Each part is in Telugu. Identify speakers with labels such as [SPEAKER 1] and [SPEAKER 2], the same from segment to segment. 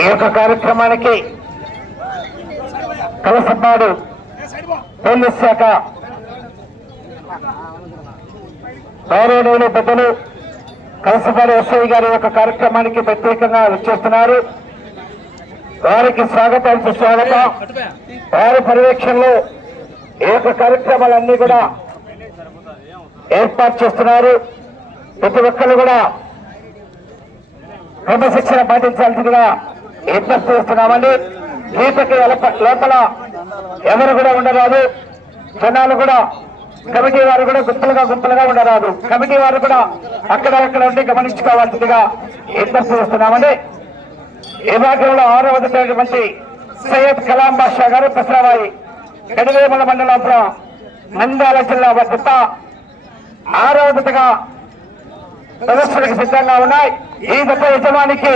[SPEAKER 1] ఈ యొక్క కార్యక్రమానికి కలసపాడు పోలీస్ శాఖ గౌరవనీయులు పెద్దలు కలసపాడు ఎస్ఐ గారి యొక్క కార్యక్రమానికి ప్రత్యేకంగా వచ్చేస్తున్నారు. వారికి స్వాగతం సుస్వాగతం. వారి పర్యవేక్షణలో ఈ యొక్క కార్యక్రమాలన్నీ కూడా ఏర్పాటు చేస్తున్నారు. ప్రతి ఒక్కరు కూడా క్రమశిక్షణ పాటించాల్సిందిగా విజ్ఞప్తి చేస్తున్నామండి. గీతకి లోపల ఎవరు కూడా ఉండరాదు. జనాలు కూడా కమిటీ వారు కూడా గుంపులుగా గుంపులుగా ఉండరాదు. కమిటీ వారు కూడా అక్కడ అక్కడ ఉండి గమనించుకోవాల్సిందిగా విజ్ఞప్తి చేస్తున్నామండి. విభాగంలో భాగంలో ఆరవదైనటువంటి సయ్యద్ కలాం బాషా గారు ప్రసరావాయి గడివేమల మండలాపురం నంద్యాల జిల్లా వద్ద ఆరవదగా ప్రదర్శనకు సిద్ధంగా ఉన్నాయి. ఈ దశ యజమానికి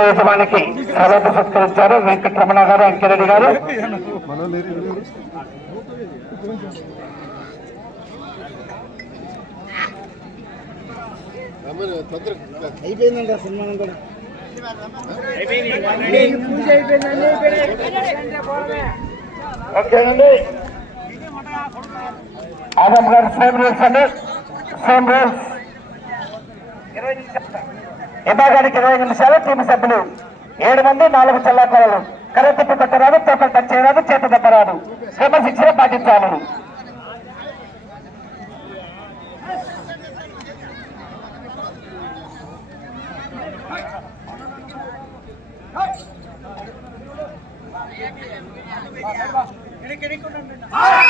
[SPEAKER 1] యజమానికి సభకు సత్కరించారు వెంకటరమణ గారు అంకిరెడ్డి గారు.
[SPEAKER 2] అయిపోయిందండి ఆ సినిమా కూడా
[SPEAKER 1] ఓకేనండి ఆదం గారు సేమ్ రూల్స్ అండి సేమ్ రూల్స్ విభాగానికి ఇరవై నిమిషాలు టీం సభ్యులు. ఏడు మంది నాలుగు చల్లాకొలలు. కరెక్ట్ పెట్టరాదు తోకలు టచ్ చేయరాదు చేత దెబ్బరాదు క్రమశిక్షణ పాటించాలి. గడివేముల మండలం ఉండండి.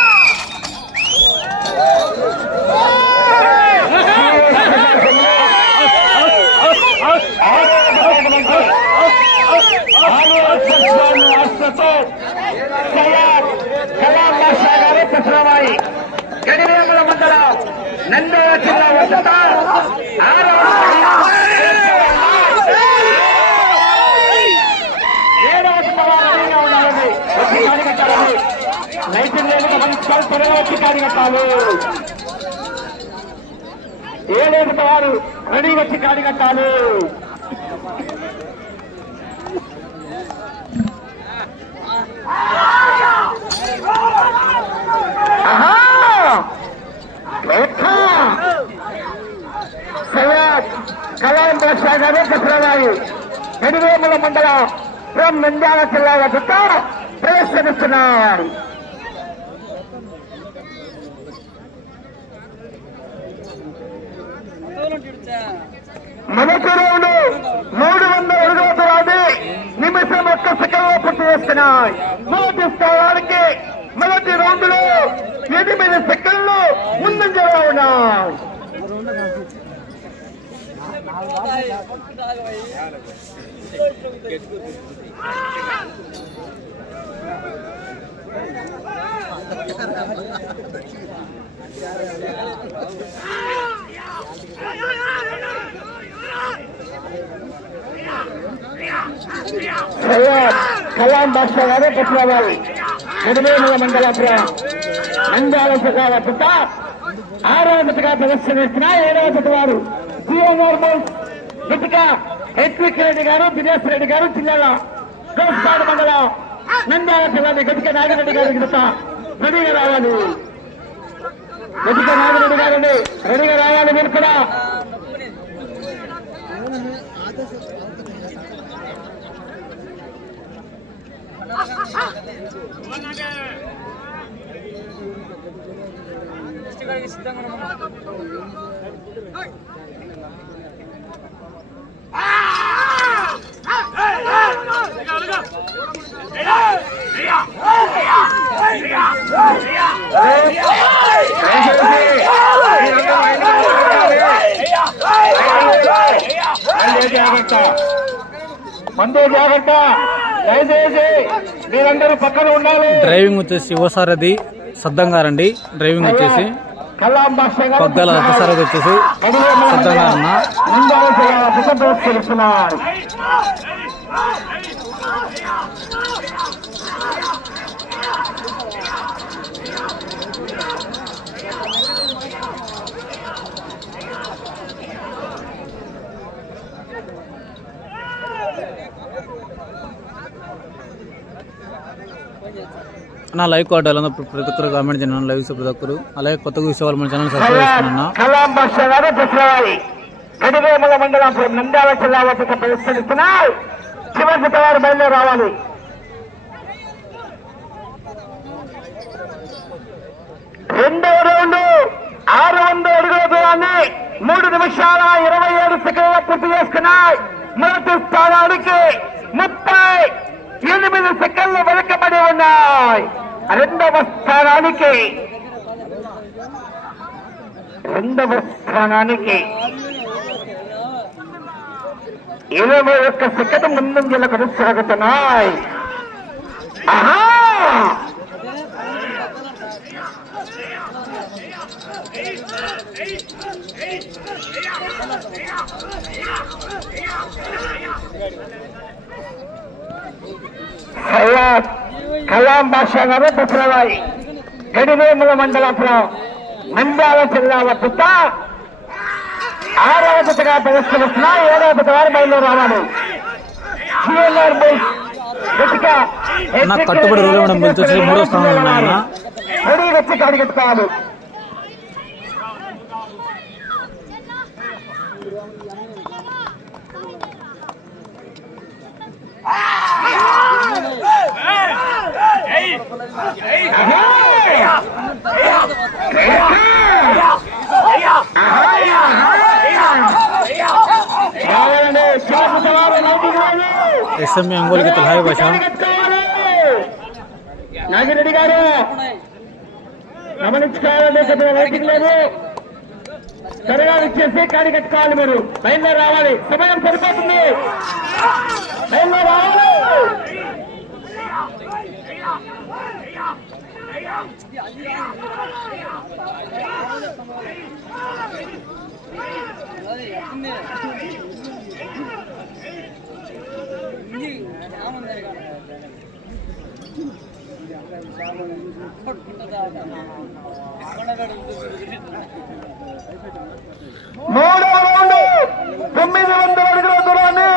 [SPEAKER 1] జిల్లా వద్ద ఆరవ ఏడవ రెడీగా ఉండాలండి వచ్చి కాడి కట్టాలండి లైటింగ్ లేదు గమనించాలి త్వరగా వచ్చి కాడి ఏడేది వారు రెడీ వచ్చి కాడి కట్టాలి ఆహా! లేఖ! సయ్యద్ కలాం గారు దసరాబాయి ఎడివేముల మండలం ఫ్రం నంద్యాల జిల్లా వద్ద ప్రదర్శనిస్తున్నారు. మొదటి రౌండ్ మూడు వందల అడుగుల తరాది నిమిషం ఒక్క సెకండ్ పూర్తి చేస్తున్నాయి. మొదటి స్థానానికి మొదటి రౌండ్లో ఎనిమిది సెకండ్లు ముందంజలో ఉన్నాయి. కలాం బాషా గారు పట్లవారి ఎనిమిది మండలాపురం నంద్యాల సగాల పుట్ట ఆరో జతగా ప్రదర్శనిస్తున్న ఏడవ జత వారు జియో నార్మల్ జతగా హెచ్విక్ రెడ్డి గారు దినేష్ రెడ్డి గారు జిల్లాల కోస్తాడు మండలం నంద్యాల జిల్లాని గతిక నాగిరెడ్డి గారి జత రెడీగా రావాలి. గతిక నాగిరెడ్డి గారండి రెడీగా రావాలి మీరు కూడా. సిద్ధంగా జాగ్రత్త. మందు జాగ్రత్త. దయచేసి మీరందరూ పక్కన ఉండాలి.
[SPEAKER 3] డ్రైవింగ్ వచ్చేసి యువసారథి సద్దం గారండి డ్రైవింగ్ వచ్చేసి పగ్గాల రథసారథి వచ్చేసి
[SPEAKER 1] కడివేముల
[SPEAKER 3] నా లైవ్ కార్డు ఉందో ప్రతి ఒక్కరు కామెంట్ చేయండి. లైవ్ ప్రతి ఒక్కరు. అలాగే కొత్తగా చూసేవాళ్ళు మన ఛానల్ సబ్స్క్రైబ్ చేసుకున్నా
[SPEAKER 1] కలాం భాష గారు దసరాయి గడివేముల మండలాపురం నంద్యాల జిల్లా వద్ద ప్రదర్శనిస్తున్నాయి చివరి వారు బయలుదేరి రావాలి. రెండవ రౌండ్ ఆరు వందల అడుగుల దూరాన్ని మూడు నిమిషాల ఇరవై ఏడు సెకండ్ల పూర్తి చేసుకున్నాయి మొదటి స్థానానికి ముప్పై ఎనిమిది సెకండ్లు వెనుకబడి ఉన్నాయి. రెండవ స్థానానికి. రెండవ స్థానానికి. ఇరవై ఒక్క సెకండ్ ముందంజల కొనసాగుతున్నాయి ఆహా! సయ్యద్ కలాం బాషా గారు దసరాబాయి గడివేముల మండలాపురం నంద్యాల జిల్లా వద్ద ఆరవ జతగా ప్రదర్శనిస్తున్న ఏడవ జత వారు బయలుదేరి రావాలి.
[SPEAKER 3] కట్టుబడి మేడం స్థానంలో ఉన్నాయన్న.
[SPEAKER 1] రెడీ కాడిగెత్తుకోవాలి
[SPEAKER 3] ఎస్ఎంఏ అంగోల్ హాయ్ భాష.
[SPEAKER 1] నాగిరెడ్డి గారు గమనించుకోవాలంటే కొద్దిగా వెయిటింగ్ లేదు త్వరగా వచ్చేసి కాడి కట్టుకోవాలి మీరు. బయలుదేరి రావాలి. సమయం సరిపోతుంది. బయలుదేరి రావాలి. మూడవ రౌండ్ తొమ్మిది వందల అడుగుల దూరాన్ని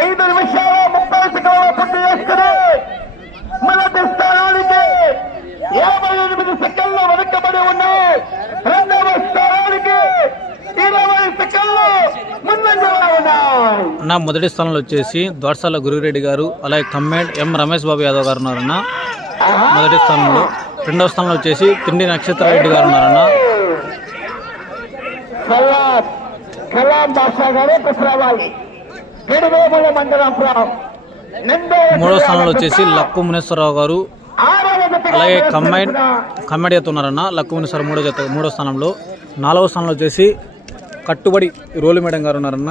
[SPEAKER 1] ఐదు నిమిషాల ముప్పై సెకండ్ల పూర్తి చేసుకుని మొదటి స్థానానికి యాభై ఎనిమిది సెకండ్లు వెనుకబడి ఉన్నాయి. రెండవ స్థానానికి ఇరవై సెకండ్లు ముందంజలో ఉన్నాయి.
[SPEAKER 3] నా మొదటి స్థానంలో వచ్చేసి దోడ్సాల గురురెడ్డి గారు అలాగే కమ్మేడ్ ఎం రమేష్ బాబు యాదవ్ గారు ఉన్నారన్న. మొదటి స్థానంలో. రెండవ స్థానంలో వచ్చేసి తిండి నక్షత్ర రెడ్డి గారు ఉన్నారన్న.
[SPEAKER 1] సయ్యద్ కలాం బాషా గారు కుసరావాలి
[SPEAKER 3] మూడో స్థానంలో వచ్చేసి లక్కు మునేశ్వరరావు గారు. అలాగే కమ్మైడ్ కమ్మడి ఎత్తున్నారన్న లక్కుమని సార్ మూడో జత మూడో స్థానంలో. నాలుగో స్థానంలో వచ్చేసి కట్టుబడి రోలు మేడం గారు ఉన్నారన్న.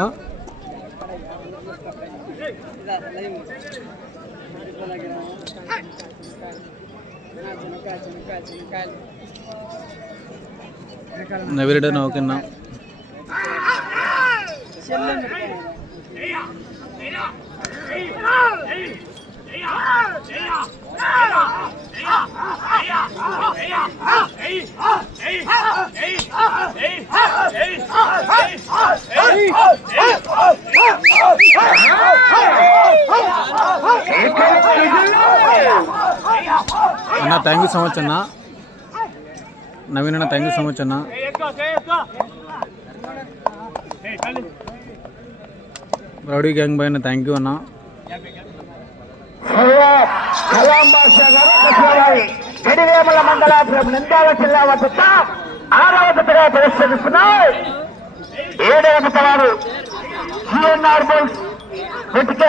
[SPEAKER 3] నవిరెడ్డి ఓకేనా అన్న థ్యాంక్ యూ సో మచ్ అన్న. నవీన్ అన్న థ్యాంక్ యూ సో మచ్ అన్న. రౌడీ గ్యాంగ్ బాయ్ అన్న థ్యాంక్ యూ అన్న.
[SPEAKER 1] కలాం బాషా గారు గిడివేముల మండలాపురం నంద్యాల జిల్లా వద్ద ఆరవ జతగా ప్రదర్శనిస్తున్నాయి ఏడవ జత వారు సిఎన్ఆర్ బుల్స్ వెతిక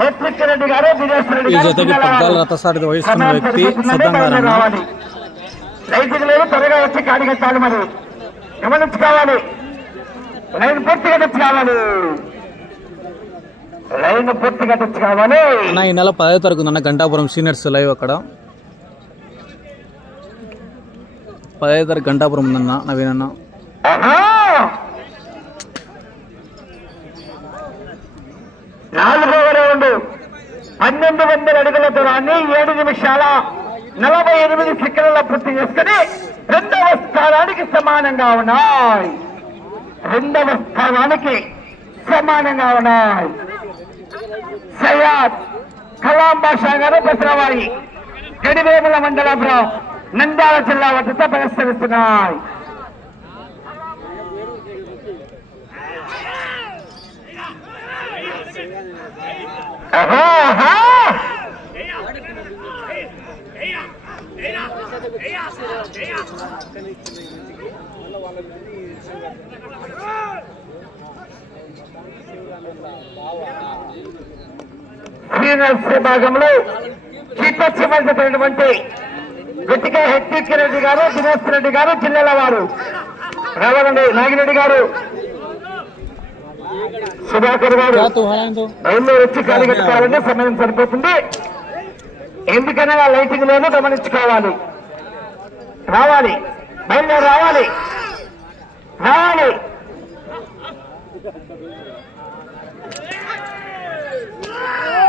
[SPEAKER 1] హెచ్విక్ రెడ్డి గారు
[SPEAKER 3] ఈ జతకి వహిస్తున్న వ్యక్తి
[SPEAKER 1] రైతులు లేదు త్వరగా వచ్చి కాడిగెత్తాలి మరి. గమనించుకోవాలి. లైన్ పూర్తిగా తెచ్చుకోవాలి లైన్ పూర్తిగా తెచ్చుకోవాలి
[SPEAKER 3] అన్న ఈ నెల పదో తారీఖు ఉందన్న గంటాపురం సీనియర్స్ లైవ్ అక్కడ. పదో తారీఖు గంటాపురం ఉందన్న నవీన్ అన్న
[SPEAKER 1] ఆహా! నాలుగవ రౌండ్ పన్నెండు వందల అడుగుల దూరాన్ని ఏడు నిమిషాల నలభై ఎనిమిది సెకండ్ల పూర్తి చేసుకుని రెండవ స్థానానికి సమానంగా ఉన్నాయి. రెండవ స్థానానికి సమానంగా ఉన్నాయి. సయ్యాద్ కలాం బాషా గారు బసరవాయి గడివేముల మండలంలో నంద్యాల జిల్లా వద్ద ప్రదర్శనిస్తున్నాయి వాళ్ళ శ్రీనివాస విభాగంలో చిత్తచ్చిమల్సినటువంటి గట్టిగా హెచ్పి రెడ్డి గారు దినేష్ రెడ్డి గారు జిల్లాల వారు. రావాలండి నాగిరెడ్డి గారు. సుధాకర్ గారు. బయలుదేరి వచ్చి ఖాళీ కట్టుకోవాలంటే సమయం సరిపోతుంది. ఎందుకనగా లైటింగ్ లేదు గమనించుకోవాలి. రావాలి బయలుదేరి రావాలి. రావాలి. సయ్యద్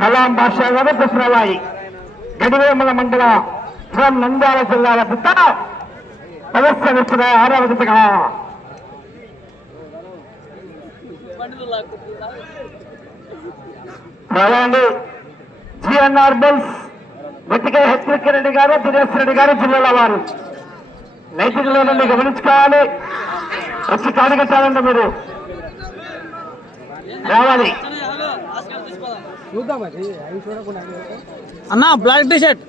[SPEAKER 1] కలాం బాషా గారు పుష్పరాయి గడివేమల మండల ఫ్రం నంద్యాల జిల్లాల పుట్ట ప్రదర్శనిస్తున్న ఆరవ జతగా రావండి జిఎన్ఆర్ బుల్స్ గట్టిగా హెచ్చరిక రెడ్డి గారు దినేష్ రెడ్డి గారు జిల్లాల వారు. నైతికలో నుండి గమనించుకోవాలి. వచ్చి కాడిగట్టాలండి మీరు రావాలి.
[SPEAKER 3] అన్నా బ్లాక్ టీ షర్ట్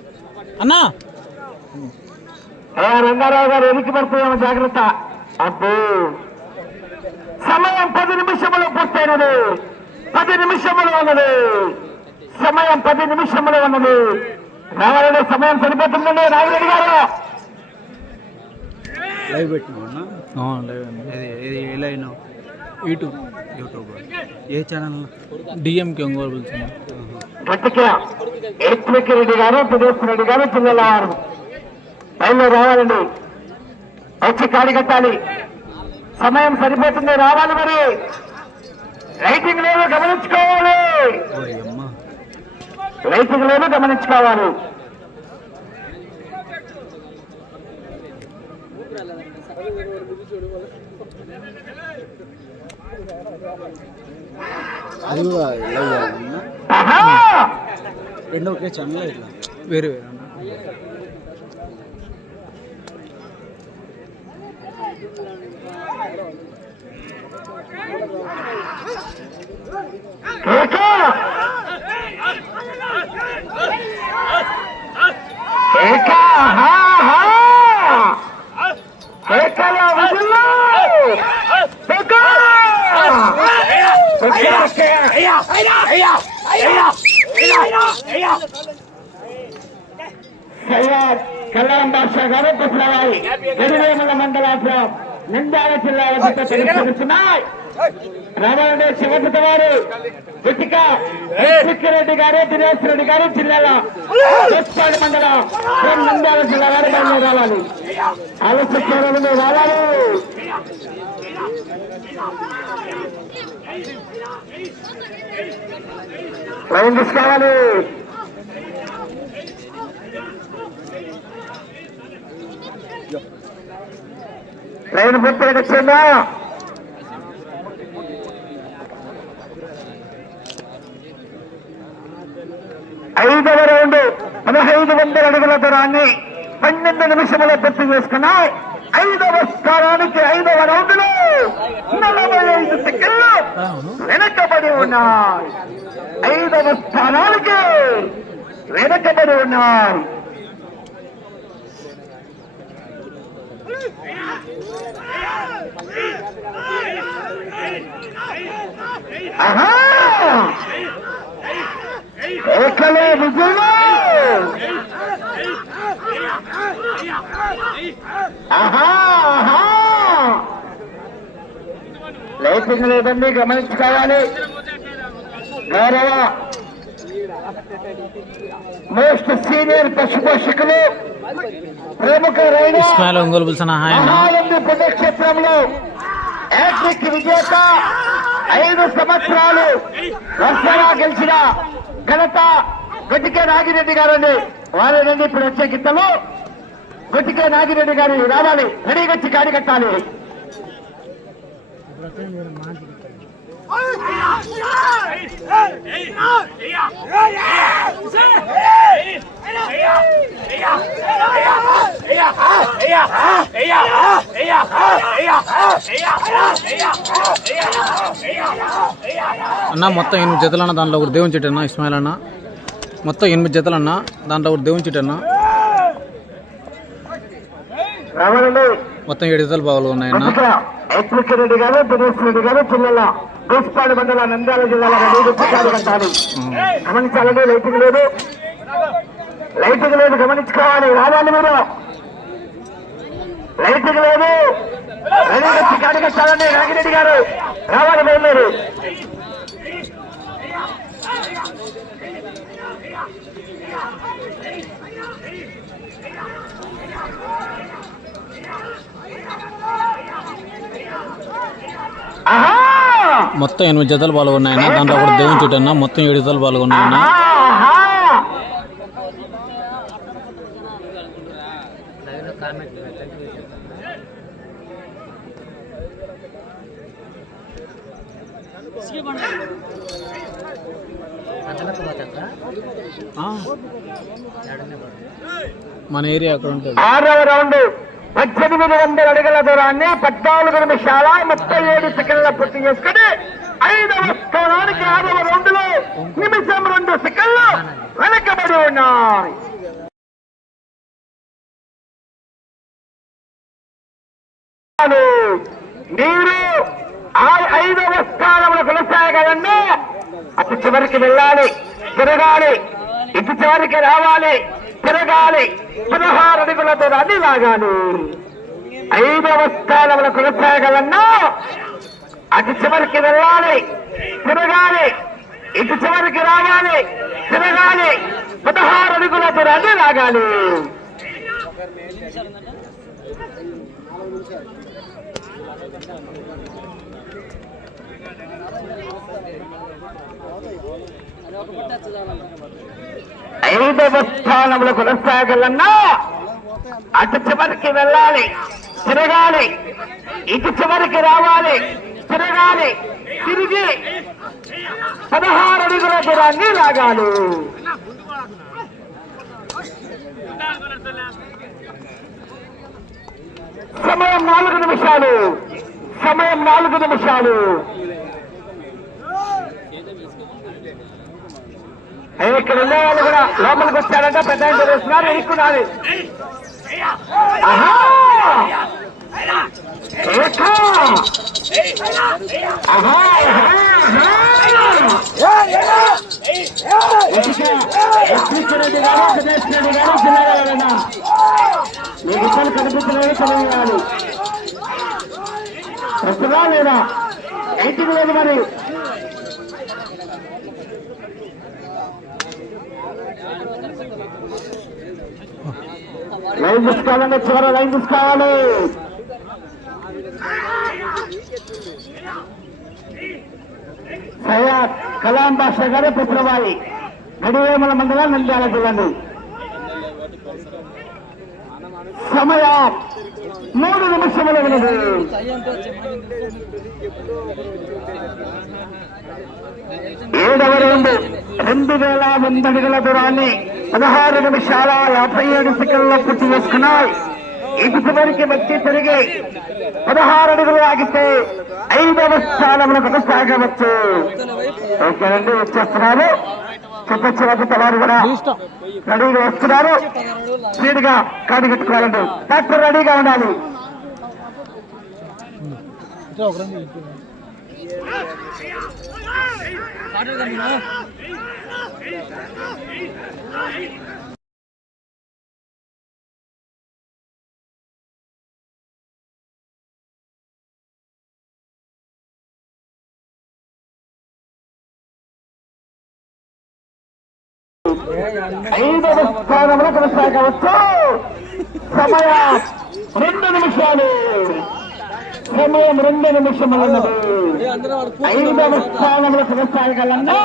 [SPEAKER 3] అన్నా
[SPEAKER 1] రంగారావు గారు ఎనికి పడుతున్నాము జాగ్రత్త. అబ్బో. సమయం పది నిమిషములు పూర్తయినది. పది నిమిషములు ఉన్నది. సమయం పది నిమిషములు ఉన్నది. రావాలని సమయం సరిపోతుందండి నాగిరెడ్డి గారు.
[SPEAKER 2] లైవ్ పెట్టినా?
[SPEAKER 3] లేదు
[SPEAKER 2] ఇది ఏ లైన్?
[SPEAKER 3] యూట్యూబ్
[SPEAKER 2] యూట్యూబ్ ఏ ఛానల్
[SPEAKER 3] డిఎంకి ఒంగోలు పిలుచున్నా
[SPEAKER 1] గట్టిగా ఏత్విక్ రెడ్డి గారు రెడ్డి గారు రావాలండి. వచ్చి కాడి కట్టాలి. సమయం సరిపోతుంది రావాలి మరి. రైటింగ్ లేదు గమనించుకోవాలి. లేదు గమనించుకోవాలి!
[SPEAKER 2] రెండు ఒకే ఛానల్ ఇట్లా
[SPEAKER 3] వేరే వేరే అన్నా.
[SPEAKER 1] కళ్యాణ్ బాషా గారు పుట్లవాయి గడివేమల జిల్లా వద్ద తెలుస్తున్నాయి రామారెడ్డి శివపతి వారు గుట్టిక రెడ్డి గారు దినేష్ రెడ్డి గారు జిల్లాల వేస్పాడు మండలం నంద్యాల జిల్లా వారు బయలుదేరి రావాలి. ఆలస్య చేయాలని రావాలి. లైన్ తీసుకోవాలి. లైన్ పూర్తిగా వచ్చిందా ఐదవ రౌండ్ పదహైదు వందల అడుగుల దూరాన్ని పన్నెండు నిమిషముల పూర్తి చేసుకున్నాయి. ఐదవ స్థానానికి ఐదవ రౌండ్లో నలభై ఐదు సెకండ్లు వెనకబడి ఉన్నాయి. ఐదవ స్థానానికి వెనకబడి ఉన్నాయి. ఆహా! ఆహా ఆహా. లైటింగ్ లేదండి గమనించుకోవాలి. గౌరవ మోస్ట్ సీనియర్ పశు పోషకులు ప్రముఖ మహానంది పుణ్యక్షేత్రంలో హ్యాట్రిక్ విజేత ఐదు సంవత్సరాలు వరుసగా గెలిచిన ఘనత గొట్టికే నాగిరెడ్డి గారండి. వారేనండి ఇప్పుడు వచ్చే గీతలు గొట్టికే నాగిరెడ్డి గారి రావాలి. రెడీగా వచ్చి కాడి కట్టాలి.
[SPEAKER 3] అన్న మొత్తం ఎనిమిది జతలు అన్న దాంట్లో ఒకటి దేవుని చెట్టు అన్న ఇస్మాయిల్ అన్న. మొత్తం ఎనిమిది జతలు అన్న దాంట్లో ఒకటి దేవుని చెట్టు అన్న. మొత్తం ఏడు జతలు బావులు ఉన్నాయన్న.
[SPEAKER 1] రెడ్డి గారు రెడ్డి గారు పిల్లల గోస్పాడు మండల నంద్యాల జిల్లాలో రెండు వచ్చి కట్టాలి గమనించాలని లైటింగ్ లేదు. లైటింగ్ లేదు గమనించుకోవాలి. రావాలి మీరు. లైటింగ్ లేదు. రెడీ వచ్చి కాడి కట్టాలండి గారు. రావాలి బయలుదేరు Yeah.
[SPEAKER 3] మొత్తం ఎనిమిది జతలు పాల్గొన్నాయన్న దాంట్లో ఒకటి దేవుని చెట్టు అన్న మొత్తం ఏడు జతలు పాల్గొన్నాయన్న. మన ఏరియా అక్కడ ఉంటుంది.
[SPEAKER 1] ఆరవ రౌండ్. పద్దెనిమిది వందల అడుగుల దూరాన్ని పద్నాలుగు నిమిషాల ముప్పై ఏడు సెకండ్ల పూర్తి చేసుకుని ఐదవ స్థానానికి ఆరవ రౌండ్ నిమిషం రెండు సెకండ్లు వెనకబడి ఉన్నాయి మీరు ఆ ఐదవ స్థానంలో కొనసాగాలన్నా అటు చివరికి వెళ్ళాలి తిరగాలి ఇటు చివరికి రావాలి. తిరగాలి పదహారు అడుగుల దూరాన్ని లాగాలి ఐదవ స్థానంలో కొనసాగాలన్నా అటు చివరికి వెళ్ళాలి. తిరగాలి. ఇటు చివరికి రావాలి తిరగాలి. పదహారు అడుగుల దూరాన్ని లాగాలి అది ఒక పట్టాలన్నా ఐదవ స్థానంలో కొనసాగాలన్నా అటు చివరికి వెళ్ళాలి తిరగాలి ఇటు చివరికి రావాలి తిరగాలి తిరిగి పదహారు అడుగుల దూరాన్ని లాగాలి. సమయం నాలుగు నిమిషాలు సమయం నాలుగు నిమిషాలు. ఇక్కడ ఉన్న వాళ్ళు కూడా లోపలికి వస్తారంట పెద్ద ఆయన వేస్తున్నారు ఎన్నుకున్నారు ఏకా! గారు, గారు, మీకు ఇద్దరు కనిపించలేదు తెలియదు వస్తుందా లేదా ఎయిటీ లేదు మరి లైన్ తీసుకోవాలండి చివర లైన్ తీసుకోవాలి. సయ్యాద్ కలాం భాష గారు పుత్రవాయి గడివేమల మండలం నంద్యాల జిల్లాను సమయం మూడు నిమిషములు ఉన్నది. ఏడవ రౌండ్ రెండు వేల వంద అడుగుల దూరాన్ని పదహారు నిమిషాల యాభై ఏడు సెకండ్ల పూర్తి చేసుకున్నాయి. ఇటు చివరికి వచ్చి తిరిగి పదహారు అడుగులు ఆగితే ఐదవ స్థానంలో కొనసాగవచ్చు. ఓకేనండి వచ్చేస్తున్నారు. చెప్పొచ్చు వద్ద వారు కూడా రెడీగా వస్తున్నారు. స్పీడ్గా కాడి కట్టుకోవాలండి. డాక్టర్ రెడీగా ఉండాలి. ఐదవ స్థానంలో కొనసాగవచ్చు సమయం రెండు నిమిషాలు సమయం రెండు నిమిషములున్నది. ఐదవ స్థానంలో కొనసాగలన్నా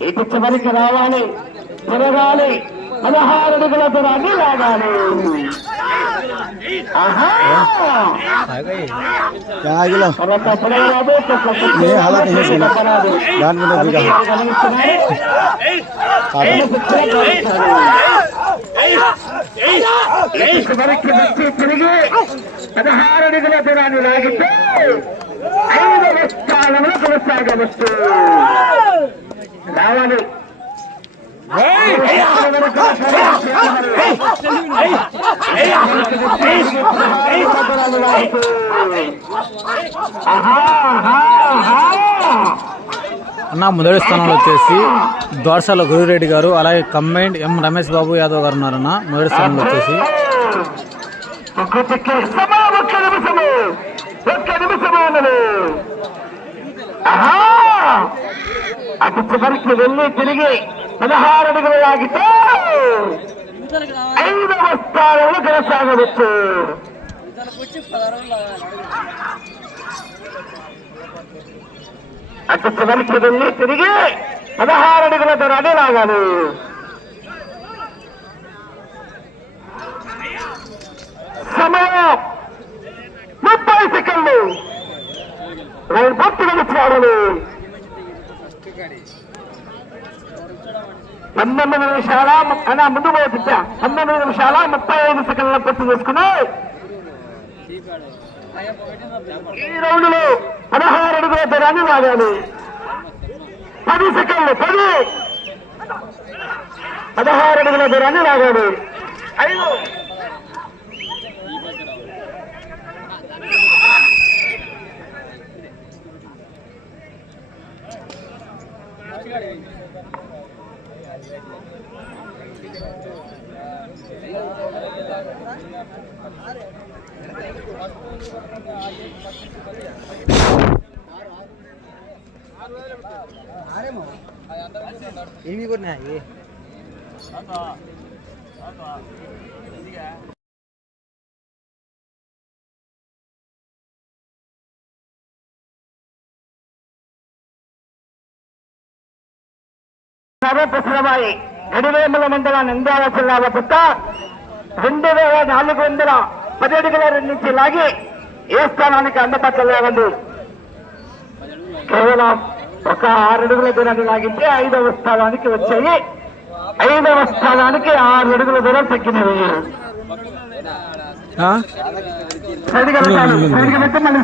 [SPEAKER 1] ఇటు చివరికి రావాలి తిరగాలి పదహారు అడుగుల దూరాన్ని లాగాలి. ఆహా!
[SPEAKER 2] क्या
[SPEAKER 1] ವರೆಗೆ ಮತ್ತೆ ತಿರುಗಿ ಹದಿನಾರು
[SPEAKER 3] అన్న మొదటి స్థానంలో వచ్చేసి దోర్సాల గురురెడ్డి గారు అలాగే కంబైండ్ ఎం రమేష్ బాబు యాదవ్ గారు ఉన్నారన్న మొదటి స్థానంలో వచ్చేసి.
[SPEAKER 1] అటు చివరికి వెళ్ళి తిరిగి పదహారు అడుగులు లాగితే ఐదవ స్థానంలో కొనసాగవచ్చు అటు చివరికి వెళ్ళి తిరిగి పదహారు అడుగుల దూరాన్ని లాగాలి. సమయం ముప్పై సెకండ్లు. నేను పూర్తిగా ఇచ్చాడని పంతొమ్మిది నిమిషాల అలా ముందు పోతుంటా పంతొమ్మిది నిమిషాల ముప్పై ఐదు సెకండ్ల పూర్తి చేసుకుని ఈ రౌండ్లో పదహారు అడుగుల దూరాన్ని లాగాలి పది సెకండ్లు పది. పదహారు అడుగుల దూరాన్ని లాగాలి ఐదు.
[SPEAKER 2] ఏమి కొన్నాయి
[SPEAKER 1] సర్వప్రసరమాయి గడివేముల మండల నంద్యాల జిల్లా పుట్ట రెండు వేల నాలుగు వందల పదిహేడు అడుగుల నుంచి లాగి ఏ స్థానానికి అందుబాటులో ఉంది కేవలం ఒక ఆరు అడుగుల దూరాన్ని లాగితే ఐదవ స్థానానికి వచ్చాయి ఐదవ స్థానానికి ఆరు అడుగుల దూరం తగ్గినవి? సరిగా. సరిగా మళ్ళీ